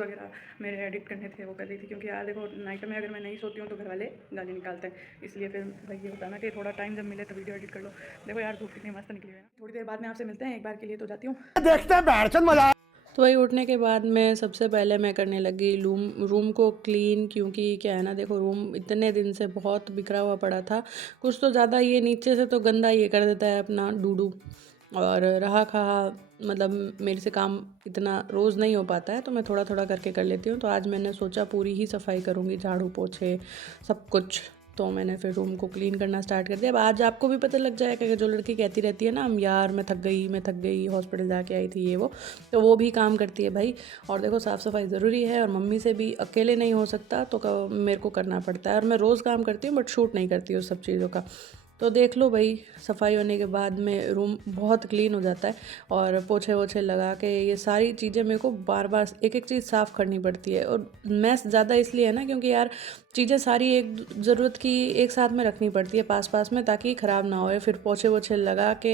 वगैरह मेरे एडिट करने थे वो कर रही थी, क्योंकि यार देखो नाइट में अगर मैं नहीं सोती हूँ तो घर वाले गाली निकालते हैं, इसलिए फिर भाई ये होता है ना कि थोड़ा टाइम जब मिले तो वीडियो एडिट कर लो। देखो यार धूप कितनी मस्त निकली है ना। थोड़ी देर बाद में आपसे मिलते हैं, एक बार के लिए तो जाती हूँ, देखते हैं बैठ मजा। तो वही उठने के बाद मैं सबसे पहले मैं करने लगी रूम को क्लीन, क्योंकि क्या है ना देखो रूम इतने दिन से बहुत बिखरा हुआ पड़ा था, कुछ तो ज़्यादा ये नीचे से तो गंदा ये कर देता है अपना डूडू, और रहा कहा मतलब मेरे से काम इतना रोज़ नहीं हो पाता है, तो मैं थोड़ा थोड़ा करके कर लेती हूँ। तो आज मैंने सोचा पूरी ही सफाई करूँगी, झाड़ू पोछे सब कुछ। तो मैंने फिर रूम को क्लीन करना स्टार्ट कर दिया। अब आज आपको भी पता लग जाएगा कि जो लड़की कहती रहती है ना हम यार मैं थक गई हॉस्पिटल जाके आई थी ये वो, तो वो भी काम करती है भाई। और देखो साफ़ सफाई ज़रूरी है, और मम्मी से भी अकेले नहीं हो सकता, तो मेरे को करना पड़ता है। और मैं रोज़ काम करती हूँ बट शूट नहीं करती उस सब चीज़ों का। तो देख लो भाई, सफाई होने के बाद में रूम बहुत क्लीन हो जाता है, और पोछे वोछे लगा के ये सारी चीज़ें मेरे को बार बार एक एक चीज़ साफ़ करनी पड़ती है। और मैस ज़्यादा इसलिए है ना क्योंकि यार चीज़ें सारी एक ज़रूरत की एक साथ में रखनी पड़ती है पास पास में, ताकि ख़राब ना होए। फिर पोछे वोछे लगा के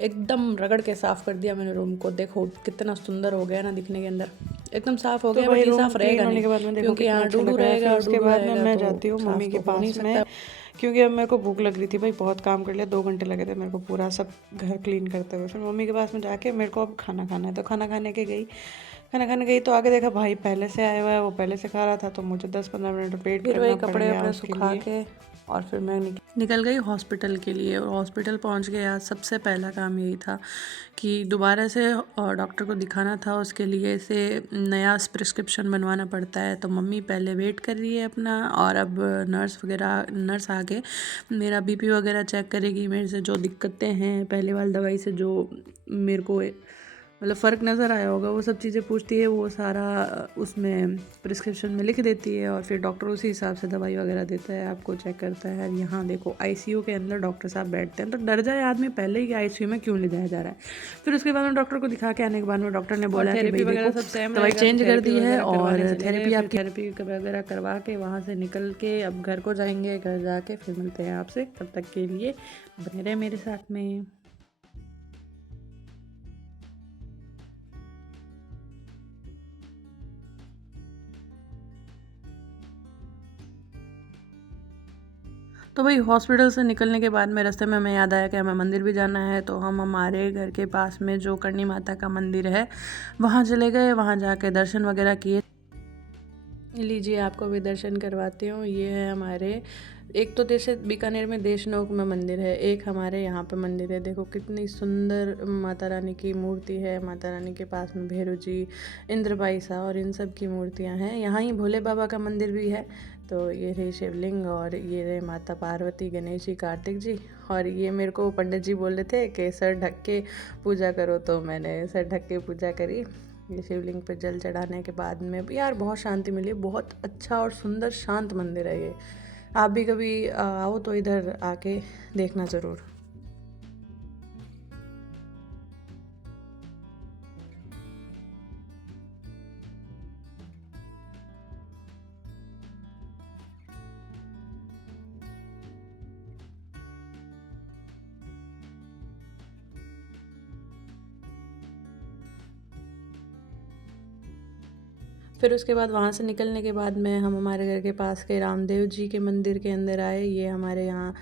एकदम रगड़ के साफ़ कर दिया मैंने रूम को। देखो कितना सुंदर हो गया ना दिखने के अंदर, एकदम साफ़ हो गया। बट ये साफ़ रहेगा नहीं क्योंकि यहाँ डूडू रहेगा, उसके बाद में मैं जाती हूँ मम्मी के पास में, क्योंकि अब मेरे को भूख लग रही थी भाई, बहुत काम कर लिया, 2 घंटे लगे थे मेरे को पूरा सब घर क्लीन करते हुए। फिर मम्मी के पास में जाके मेरे को अब खाना खाना है, तो खाना खाने गई तो आगे देखा भाई पहले से आया हुआ है, वो पहले से खा रहा था, तो मुझे 10-15 मिनट वेट करना पड़ गया। कपड़े वपड़े सुखा के और फिर मैं निकल गई हॉस्पिटल के लिए। और हॉस्पिटल पहुंच गए। आज सबसे पहला काम यही था कि दोबारा से डॉक्टर को दिखाना था, उसके लिए से नया प्रिस्क्रिप्शन बनवाना पड़ता है। तो मम्मी पहले वेट कर रही है अपना, और अब नर्स आके मेरा बीपी वगैरह चेक करेगी, मेरे से जो दिक्कतें हैं पहले वाली दवाई से जो मेरे को मतलब फ़र्क नज़र आया होगा वो सब चीज़ें पूछती है, वो सारा उसमें प्रिस्क्रिप्शन में लिख देती है, और फिर डॉक्टर उसी हिसाब से दवाई वगैरह देता है, आपको चेक करता है। यहाँ देखो आईसीयू के अंदर डॉक्टर साहब बैठते हैं, तो डर जाए आदमी पहले ही कि आईसीयू में क्यों ले जाया जा रहा है। फिर उसके बाद में डॉक्टर को दिखा के आने के बाद में डॉक्टर ने बोला कि भाई देखो दवाई चेंज कर दी है, और थेरेपी वगैरह करवा के वहाँ से निकल के अब घर को जाएंगे। घर जाके फिर मिलते हैं आपसे, तब तक के लिए बने रहे मेरे साथ में। तो भाई हॉस्पिटल से निकलने के बाद में रास्ते में हमें याद आया कि हमें मंदिर भी जाना है, तो हम हमारे घर के पास में जो करणी माता का मंदिर है वहाँ चले गए। वहाँ जाके दर्शन वगैरह किए। लीजिए आपको भी दर्शन करवाती हूँ। ये है हमारे, एक तो जैसे बीकानेर में देशनोक में मंदिर है, एक हमारे यहाँ पे मंदिर है। देखो कितनी सुंदर माता रानी की मूर्ति है। माता रानी के पास में भैरू जी, इंद्रबाई सा और इन सब की मूर्तियाँ हैं। यहाँ ही भोले बाबा का मंदिर भी है। तो ये रही शिवलिंग, और ये रहे माता पार्वती, गणेश जी, कार्तिक जी। और ये मेरे को पंडित जी बोल रहे थे कि सर ढक के पूजा करो, तो मैंने सर ढक के पूजा करी। ये शिवलिंग पे जल चढ़ाने के बाद में यार बहुत शांति मिली। बहुत अच्छा और सुंदर शांत मंदिर है ये। आप भी कभी आओ तो इधर आके देखना ज़रूर। फिर उसके बाद वहाँ से निकलने के बाद में हम हमारे घर के पास के रामदेव जी के मंदिर के अंदर आए। ये हमारे यहाँ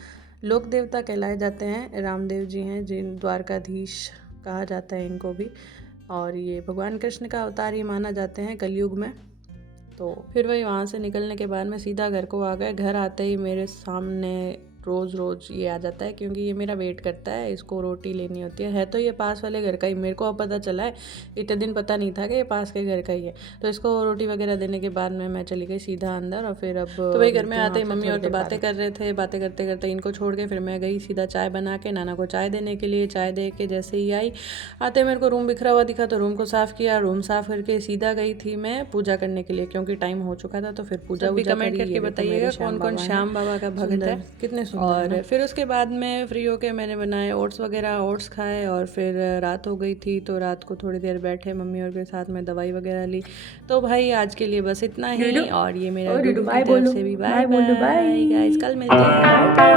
लोक देवता कहलाए जाते हैं, रामदेव जी हैं, जिन द्वारकाधीश कहा जाता है इनको भी। और ये भगवान कृष्ण का अवतार ही माना जाते हैं कलयुग में। तो फिर वही वहाँ से निकलने के बाद में सीधा घर को आ गए। घर आते ही मेरे सामने रोज़ ये आ जाता है, क्योंकि ये मेरा वेट करता है, इसको रोटी लेनी होती है। तो ये पास वाले घर का ही, मेरे को अब पता चला है, इतने दिन पता नहीं था कि ये पास के घर का ही है। तो इसको रोटी वगैरह देने के बाद में मैं चली गई सीधा अंदर। और फिर अब तो भाई घर में आते ही मम्मी और तो बातें कर रहे थे। बातें करते करते इनको छोड़ के फिर मैं गई सीधा चाय बना के नाना को चाय देने के लिए। चाय दे के जैसे ही आई, आते मेरे को रूम बिखरा हुआ दिखा, तो रूम को साफ़ किया। रूम साफ़ करके सीधा गई थी मैं पूजा करने के लिए, क्योंकि टाइम हो चुका था। तो फिर पूजा भी कमेंट करके बताइएगा कौन कौन श्याम बाबा का भक्त है, कितने सुंदर। और फिर उसके बाद में फ्री होके मैंने बनाए ओट्स वगैरह, ओट्स खाए। और फिर रात हो गई थी, तो रात को थोड़ी देर बैठे मम्मी और के साथ में दवाई वगैरह ली। तो भाई आज के लिए बस इतना ही। और ये मेरा से भी बाय बाय गाइस, कल मिलते हैं।